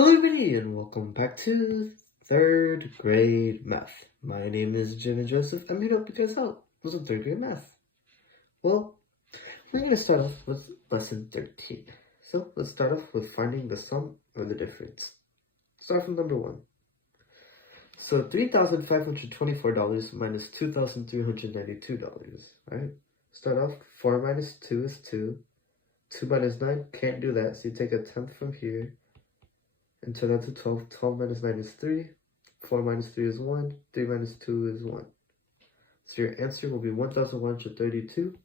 Hello everybody and welcome back to 3rd grade math. My name is Jim and Joseph. I'm here to help you guys out with some 3rd grade math. Well, we're going to start off with lesson 13. So let's start off with finding the sum or the difference. Start from number 1. So $3,524 minus $2,392, right? Start off, 4 minus 2 is 2. 2 minus 9, can't do that, so you take a tenth from here and turn that to 12. 12 minus 9 is 3. 4 minus 3 is 1. 3 minus 2 is 1. So your answer will be $1,132.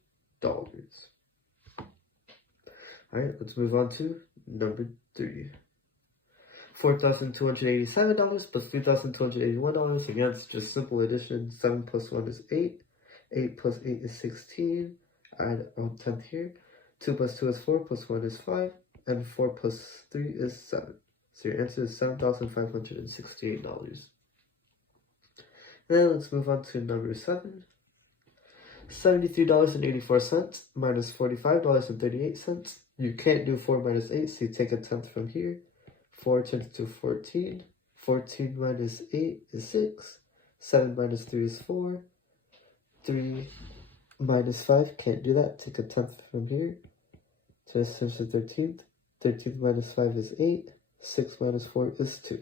Alright, let's move on to number 3. $4,287 plus $3,281. Again, it's just simple addition. 7 plus 1 is 8. 8 plus 8 is 16. Add a tenth here. 2 plus 2 is 4 plus 1 is 5. And 4 plus 3 is 7. So your answer is $7,568. Then let's move on to number 7. $73.84 minus $45.38. You can't do 4 minus 8, so you take a tenth from here. 4 turns to 14. 14 minus 8 is 6. 7 minus 3 is 4. 3 minus 5, can't do that. Take a tenth from here. So this turns to 13th. 13th minus 5 is 8. 6 minus 4 is 2.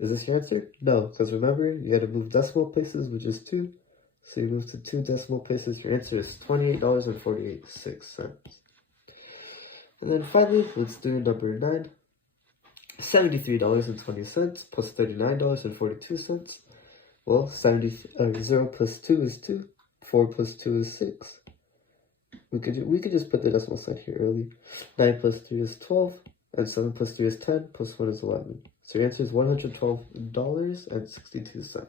Is this your answer? No, because remember, you got to move decimal places, which is 2. So you move to 2 decimal places. Your answer is $28.46. And then finally, let's do number 9. $73.20 plus $39.42. Well, 0 plus 2 is 2. 4 plus 2 is 6. We could just put the decimal sign here early. 9 plus 3 is 12. And 7 plus 3 is 10, plus 1 is 11. So your answer is $112.62.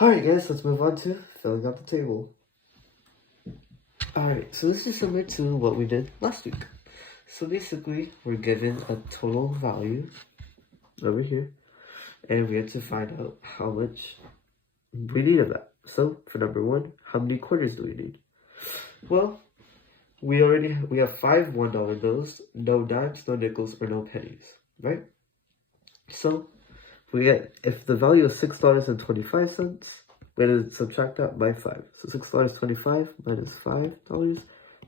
Alright guys, let's move on to filling out the table. Alright, so this is similar to what we did last week. So basically, we're given a total value over here. And we have to find out how much we need of that. So, for number 1, how many quarters do we need? Well, we have 5 $1 bills, no dimes, no nickels, or no pennies, right? So if the value is $6.25, we have to subtract that by 5. So $6.25 minus $5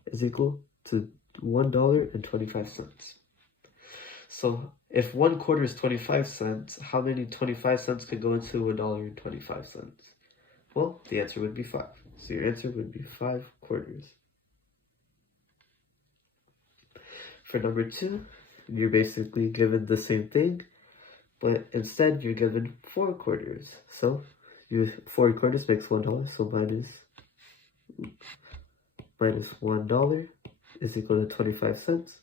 is equal to $1.25. So if 1 quarter is 25 cents, how many 25 cents could go into $1.25? Well, the answer would be 5. So your answer would be 5 quarters. For number 2, you're basically given the same thing, but instead you're given 4 quarters. So 4 quarters makes $1, so minus $1 is equal to 25 cents.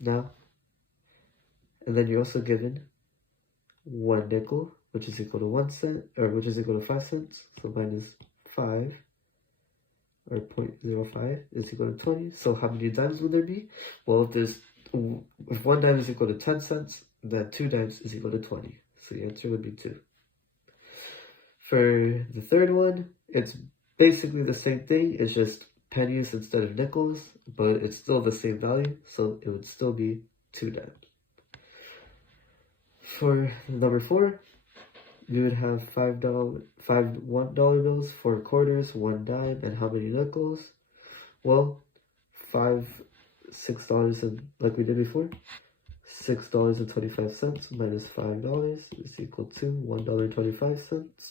Now, and then you're also given 1 nickel, which is equal to 1 cent, or which is equal to 5 cents. So minus 5. Or 0.05 is equal to 20. So how many dimes would there be? Well, if 1 dime is equal to 10 cents, then 2 dimes is equal to 20. So the answer would be 2. For the third one, it's basically the same thing. It's just pennies instead of nickels, but it's still the same value. So it would still be 2 dimes. For number 4, you would have $5 $1 bills, 4 quarters, 1 dime, and how many nickels? Well, $6, and like we did before, $6.25 minus $5 is equal to $1.25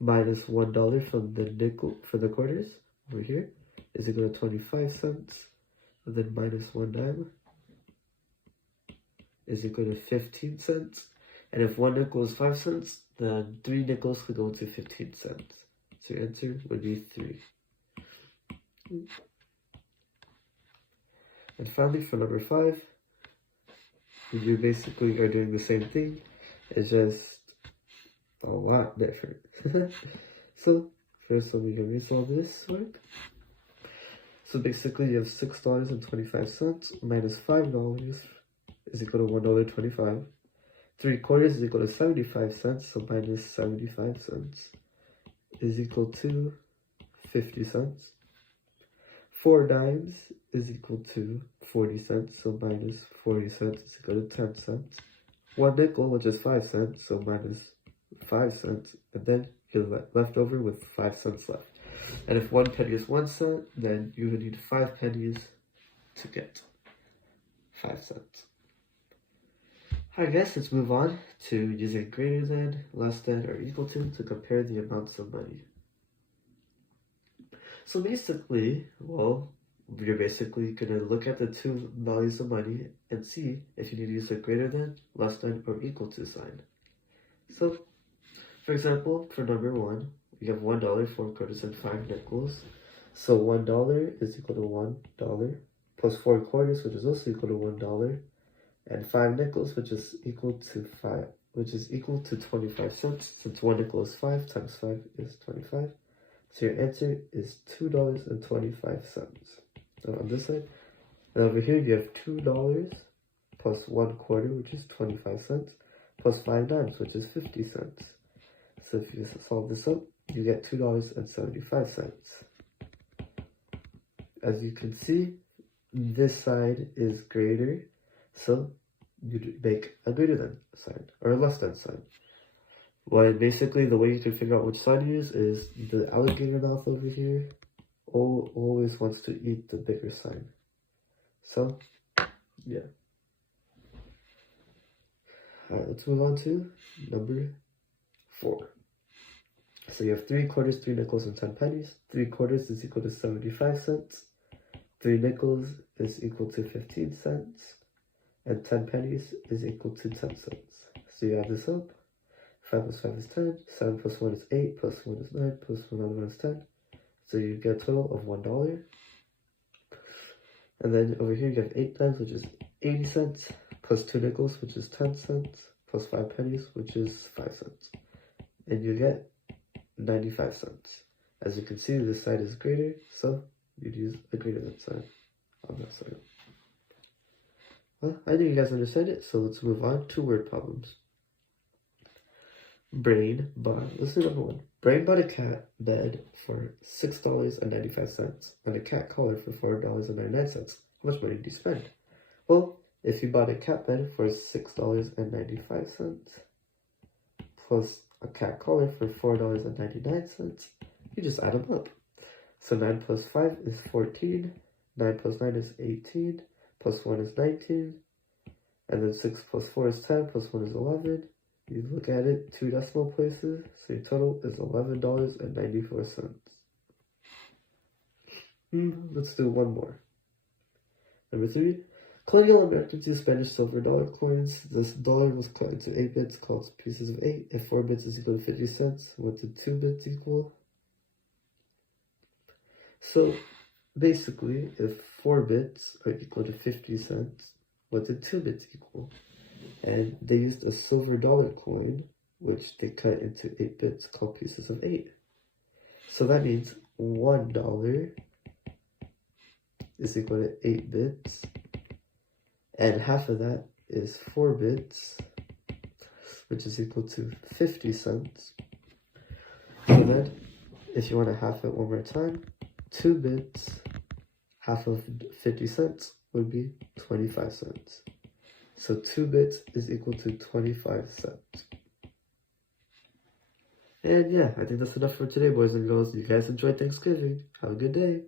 minus $1 from the nickel for the quarters over here is equal to 25 cents, and then minus 1 dime is equal to 15 cents. And if 1 nickel is 5 cents, then 3 nickels could go into 15 cents. So your answer would be 3. And finally, for number 5, you basically are doing the same thing. It's just a lot different. So first, let me resolve this work. So basically, you have $6.25 minus $5 is equal to $1.25. 3 quarters is equal to 75 cents, so minus 75 cents is equal to 50 cents. 4 dimes is equal to 40 cents, so minus 40 cents is equal to 10 cents. 1 nickel, which is 5 cents, so minus 5 cents, and then you're left over with 5 cents left. And if 1 penny is 1 cent, then you would need 5 pennies to get 5 cents. Alright guys, let's move on to using greater than, less than, or equal to compare the amounts of money. So basically, well, you're basically going to look at the two values of money and see if you need to use a greater than, less than, or equal to sign. So, for example, for number 1, we have $1, 4 quarters, and 5 nickels. So $1 is equal to $1 plus 4 quarters, which is also equal to $1, and 5 nickels, which is equal to 25 cents. Since 1 nickel is 5 times 5 is 25. So your answer is $2.25. So on this side, and over here you have $2 plus 1 quarter, which is 25 cents, plus 5 dimes, which is 50 cents. So if you solve this up, you get $2.75. As you can see, this side is greater, so you make a greater than sign, or a less than sign. Well, basically, the way you can figure out which sign to use is the alligator mouth over here always wants to eat the bigger sign. So, yeah. Alright, let's move on to number 4. So you have 3 quarters, 3 nickels, and 10 pennies. 3 quarters is equal to 75 cents. 3 nickels is equal to 15 cents. And 10 pennies is equal to 10 cents. So you add this up. 5 plus 5 is 10, 7 plus 1 is 8, plus 1 is 9, plus 1 is 10. So you get a total of $1. And then over here you have 8 dimes, which is 80 cents, plus 2 nickels, which is 10 cents, plus 5 pennies, which is 5 cents. And you get 95 cents. As you can see, this side is greater, so you'd use a greater than sign on that side. Well, I know you guys understand it, so let's move on to word problems. Brain bought, let's do number 1. Brain bought a cat bed for $6.95 and a cat collar for $4.99. How much money did he spend? Well, if you bought a cat bed for $6.95 plus a cat collar for $4.99, you just add them up. So 9 plus 5 is 14, 9 plus 9 is 18, plus 1 is 19, and then 6 plus 4 is 10, plus 1 is 11. You look at it, 2 decimal places, so your total is $11.94. Let's do one more. Number 3, colonial Americans use Spanish silver dollar coins. This dollar was cut into 8 bits called pieces of 8. If 4 bits is equal to 50 cents, what did 2 bits equal? So basically, if 4 bits are equal to 50 cents, what did 2 bits equal? And they used a silver dollar coin, which they cut into 8 bits called pieces of 8. So that means $1 is equal to 8 bits, and half of that is 4 bits, which is equal to 50 cents. So then, if you want to half it one more time, 2 bits, half of 50 cents would be 25 cents. So 2 bits is equal to 25 cents. And yeah, I think that's enough for today, boys and girls. You guys enjoy Thanksgiving. Have a good day.